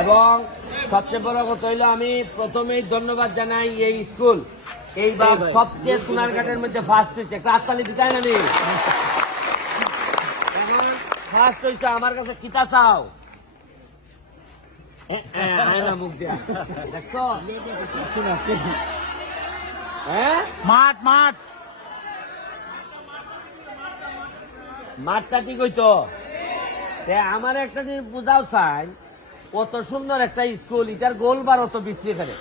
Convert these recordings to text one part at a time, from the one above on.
এবং সবচেয়ে বড় কথা হইলো আমি প্রথমেই ধন্যবাদ জানাই এই স্কুল এইবার সবচেয়ে সোনারঘাটের মধ্যে ফার্স্ট হয়েছে। একটা হাততালি দিতে হয় না আমি ফার্স্ট হয়েছে আমার কাছে কিতা চাও মুখ দেয়া দেখছো মাঠ মাঠ মাঠটা ঠিক হইতো আমার একটা জিনিস বুঝাও চাই কত সুন্দর একটা স্কুল এটার গোলবার অত বিশ্রী ফেলে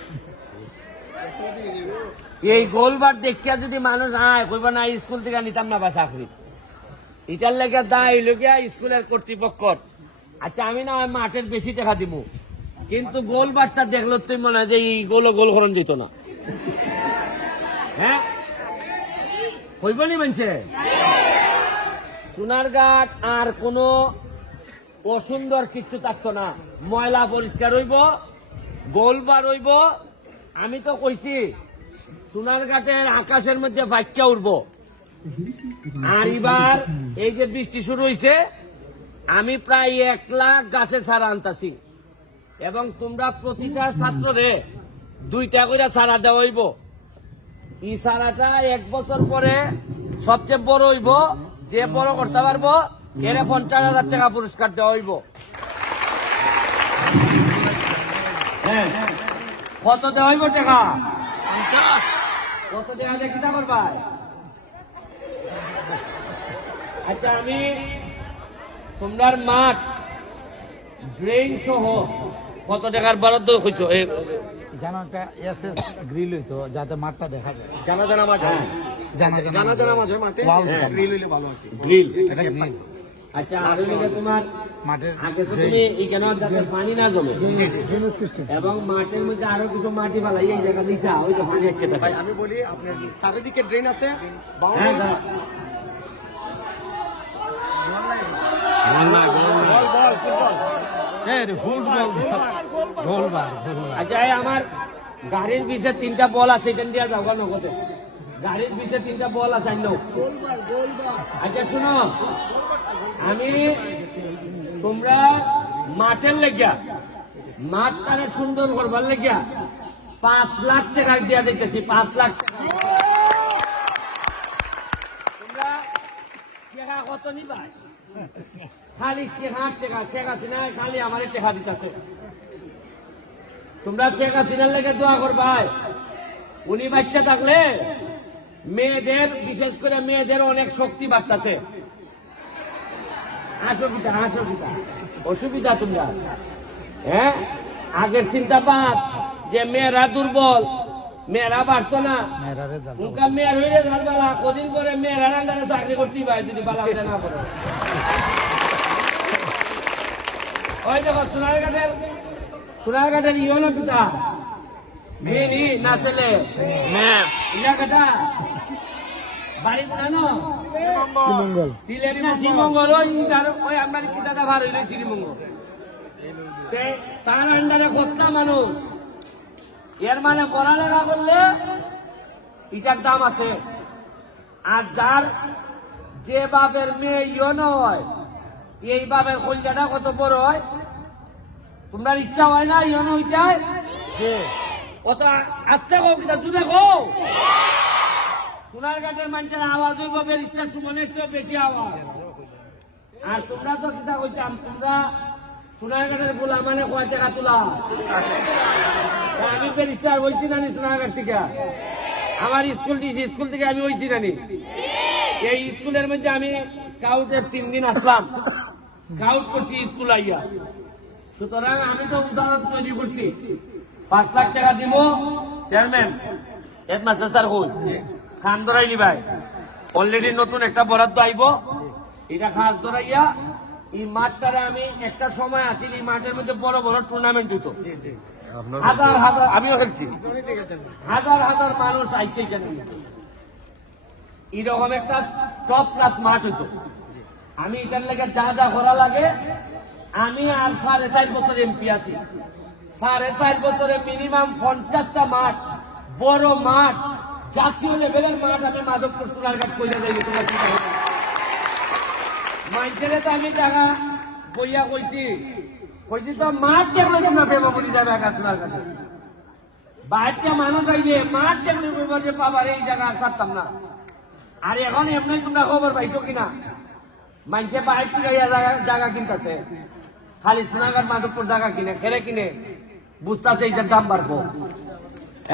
এই গোলবার দেখিয়া যদি মানুষ আয় কইব না স্কুল থেকে নিতাম না বা চাকরি এটার লেগে দায় লগিয়া স্কুলের কর্তৃপক্ষ আচ্ছা আমি না মাঠের বেশি টাকা দিব কিন্তু গোলবারটা দেখলো তুই মনে হয় যে এই গোল খরণ যেত না হ্যাঁ হইব নি মানছে সোনারঘাট আর কোনো অসুন্দর কিচ্ছু থাকতো না ময়লা পরিষ্কার হইব গোলবার হইব আমি তো কইছি সোনারঘাটের আকাশের মধ্যে বাক্যা উঠব আর এবার এই যে বৃষ্টি শুরু হয়েছে আমি প্রায় 1 লাখ গাছে চারা আনতাছি এবং তোমরা প্রতিটা ছাত্ররে 2টা করে চারা দেওয়া হইব এই চারাটা 1 বছর পরে সবচেয়ে বড় হইব যে বড় করতে পারবো এর 50,000 টাকা পুরস্কার দেওয়া হইব হ্যাঁ কত দেওয়া হইব টাকা 50 কত দেওয়া যায় কিনা করবা আচ্ছা আমি তোমরার মাঠ ড্রেন সহ কত টাকার বরাদ্দ হইছো যেন একটা এসএস গ্রিল হইতো যাতে মাঠটা দেখা যায় জানা জানা মাঝে মাঠে গ্রিল হইলে ভালো আর কি গ্রিল এটা গ্রিল আচ্ছা আর ওইদিকে তোমার মাঠের আগে তো তুমি এখানে যাতে পানি না জমে এবং মাঠের মধ্যে আরো কিছু মাটি বালাই এই জায়গা দিছা ওই তো পানি আটকে থাকে ভাই আমি বলি আপনার চারিদিকে ড্রেন আছে হ্যাঁ দাঁড়াও। আচ্ছা এই আমার গাড়ির পিছে 3টা বল আছে এখান দিয়ে যাও কেন নগদে গাড়ির পিছে 3টা বল আছে আনলো আচ্ছা শুনো আমি তোমরা মাঠের লেগিয়া মাঠ তারা সুন্দর করবার লেগিয়া 5 লাখ টাকা দিয়া দেখতেছি 5 লাখ তোমরা টাকা কত নিবা খালি টাকা শেখ হাসিনা খালি আমার টাকা দিতেছে তোমরা শেখ হাসিনার লেগে দোয়া করবাই উনি বাচ্চা থাকলে মেয়েদের বিশেষ করে মেয়েদের অনেক শক্তি বাড়তেছে অসুবিধা তোমরা হ্যাঁ আগের চিন্তাবাদ যে মেয়েরা দুর্বল মেয়েরা বাড়তো না উনকা মেয়ের হইলে ঝালবালা কদিন পরে মেয়েরা রান্নারে চাকরি করতেই পারে যদি বালা না করে ওই দেখো সোনারঘাটের ইয়নো দুটা মেয়ে না ছেলে ইলাকাটা বাড়ি কোথানো সিলেট না শ্রীমঙ্গল ওই আপনার কোথাটা ভার হইলে শ্রীমঙ্গল তার আন্ডারে কতটা মানুষ এর মানে পড়ালেখা করলে এটার দাম আছে আর যার যে বাপের মেয়ে ইয়নো হয় এই বাপের কলজাটা কত বড় হয় তোমরা ইচ্ছা হয় না ইয়নো হইতে কত আস্তে কো কিনা জুড়ে গো সোনারঘাটের মানুষের আওয়াজ হইব ব্যারিস্টার সুমনের চেয়ে বেশি আওয়াজ আর তোমরা তো কিতা কইতাম তোমরা সোনারঘাটের গোলা মানে কয় টাকা তোলা আমি ব্যারিস্টার হইছি নানি সোনারঘাট থেকে আমার স্কুল থেকে আমি হইছি নানি এই স্কুলের মধ্যে আমি স্কাউটের 3 দিন আসলাম স্কাউট করছি স্কুল আইয়া সুতরাং আমি তো উদাহরণ তৈরি করছি 5 লাখ টাকা দিব চেয়ারম্যান হেডমাস্টার স্যার হই খান ধরাইলি ভাই অলরেডি নতুন একটা বরাদ্দ আইব এটা খাস ধরাইয়া এই মাঠটারে আমি একটা সময় আসি এই মাঠের মধ্যে বড় বড় টুর্নামেন্ট হইতো হাজার আমিও খেলছি হাজার মানুষ আইছে এখানে এরকম একটা টপ ক্লাস মাঠ হইতো আমি এটার লেগে যা করা লাগে আমি আর 4.5 বছর এমপি আছি 4.5 বছরে মিনিমাম 50টা মাঠ বড় মাঠ জাতীয় লেভেলের মাঠ আমি মাধবপুর সোনারঘাট কইরা যাই মানুষের তো আমি টাকা বইয়া কইছি কইছি তো মাঠ দেখলে তোমরা প্রেম বলি যাবে আকাশনার কাছে বাইরটা মানুষ আইলে মাঠ দেখলে যে পাবার এই জায়গা আর থাকতাম না। আর এখন এমনি তোমরা খবর পাইছো কিনা মানুষে বাইর থেকে জায়গা কিনতেছে, খালি সোনাগার মাধবপুর জায়গা কিনে খেলে কিনে বুঝতেছে এইটার দাম বাড়বো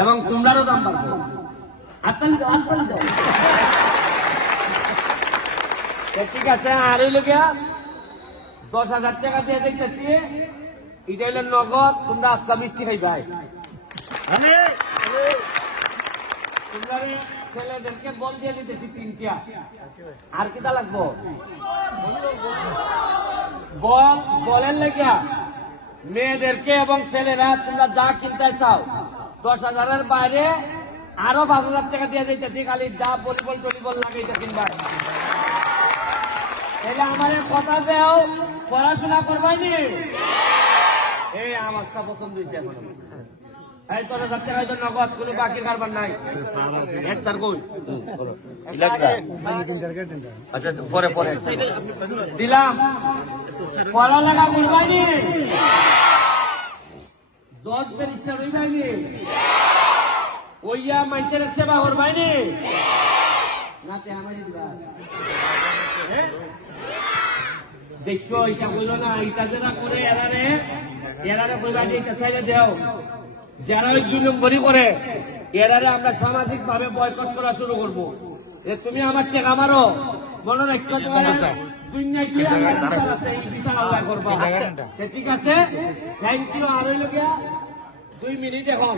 এবং তোমরারও দাম বাড়বো। আটতালি দাও, আটতালি দাও। ঠিক আছে, আর হইল গিয়া 10,000 টাকা দিয়ে দেখতেছি, এটা হইল নগদ। তোমরা আজকা মিষ্টি খাইবাই, তোমরা ছেলেদেরকে বল দিয়ে দিতেছি 3টা। আর কিটা লাগবো? বলের লেগিয়া মেয়েদেরকে এবং ছেলেরা তোমরা যা কিনতে চাও 10,000-এর বাইরে আরো 5,000 টাকা দিয়ে দিতেছি, খালি যা ভলিবল টলিবল লাগে এটা কিনবা। তাহলে আমার কথা দেও, পড়াশোনা করবাইনি। এই আমারটা পছন্দ হয়েছে এখন। এই 10,000 টাকা নগদ, কোনো বাকি কারবার নাই। এক স্যার কই আচ্ছা পরে পরে দিলাম। পড়ালেখা করবাইনি, 10 ব্যারিস্টার হইবাইনি, ওইয়া মানুষের সেবা করবাইনি না। আমারই দিবা দেখো, এটা বললো না, এটা যারা করে এরারে কইবাইনি, এটা চাইলে দেও। যারা ওই 2 নম্বরই করে এরারে আমরা সামাজিক ভাবে বয়কট করা শুরু করবো। তুমি আমার টেকা মারো, মনে রাখছো দুনিয়ায় কি আছে, এই বিচার আল্লাহ করবা। ঠিক আছে, থ্যাংক ইউ। আর হইল গিয়া 2 মিনিট এখন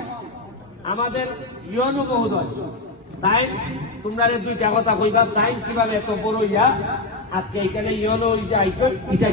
আমাদের ইয়নো মহোদয় তাই তোমরা 2টা কথা কইবা। তাই কিভাবে এত বড় ইয়া আজকে এখানে ইয়নো আইসো, এটা